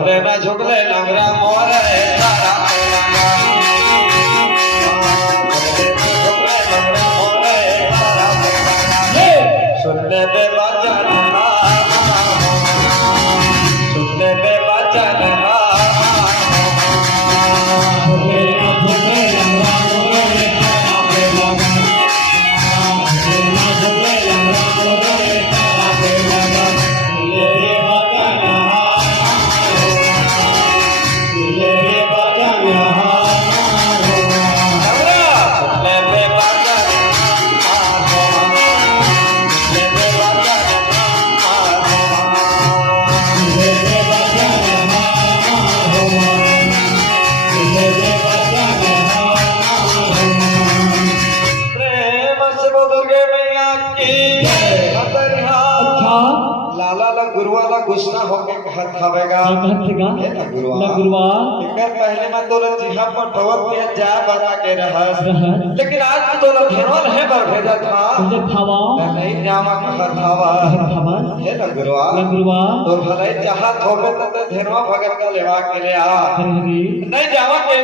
झुकले ना झुकले लंगड़ा मोरे तारा सुनने में वचन सुनने में वचन गुरुवाला गुस्सा होके कहत हवेगा ये ना गुरुवा एकर पहले में तो जिहा पर ठवत के जा बना के रहस लेकिन आज तो धरवल है बर भेजा था नहीं जामा कहत हवा ये ना गुरुवा तो भले चाहत होबे त धेरवा भगत का लेवा के ले आ नहीं जावा के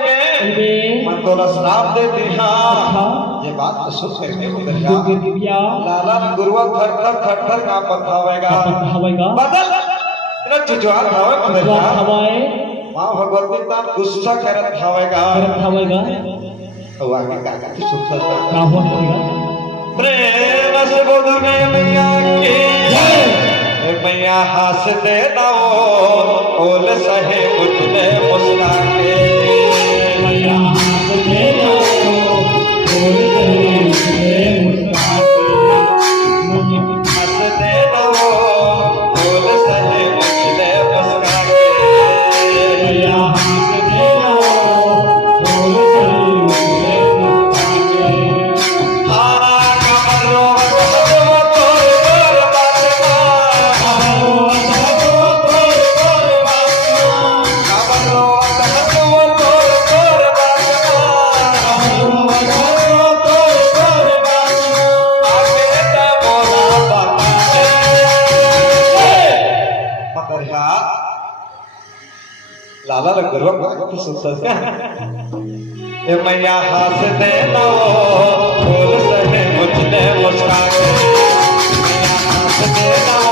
मन तो श्राप दे दिहा ये बात तो सुन करके उधर लाला गुरुवा थर का पथावेगा बदल इतना जुझार हवे मदरिया हवाए मां भगवती तान गुस्सा करत हवेगा तो आगे का सुखल का होगा प्रेम से बोलने मैया की जय मैया हंस दे दो ओल सहे उठले मुस्काने मैया हंस दे दो ओल सहे उठले मुस्काने हंस दे दो ओल सहे उठले मुस्काने मैया हंस दे दो ओल सहे उठले मुस्काने हारा कमरो लाला लगरवा को सुनता है मैया हंस दे दो फूल सहे मुझने मुस्कान हंस दे दो